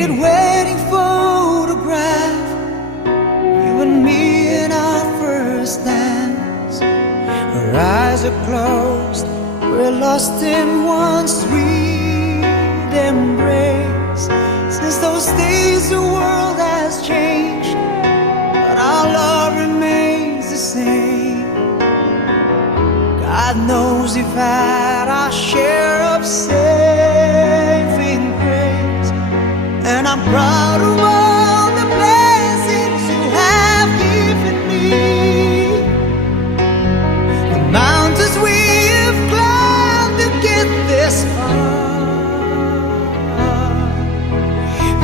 faded wedding photograph, you and me in our first dance. Our eyes are closed, we're lost in one sweet embrace. Since those days the world has changed, but our love remains the same. God knows we've had our share of saving grace, and I'm proud of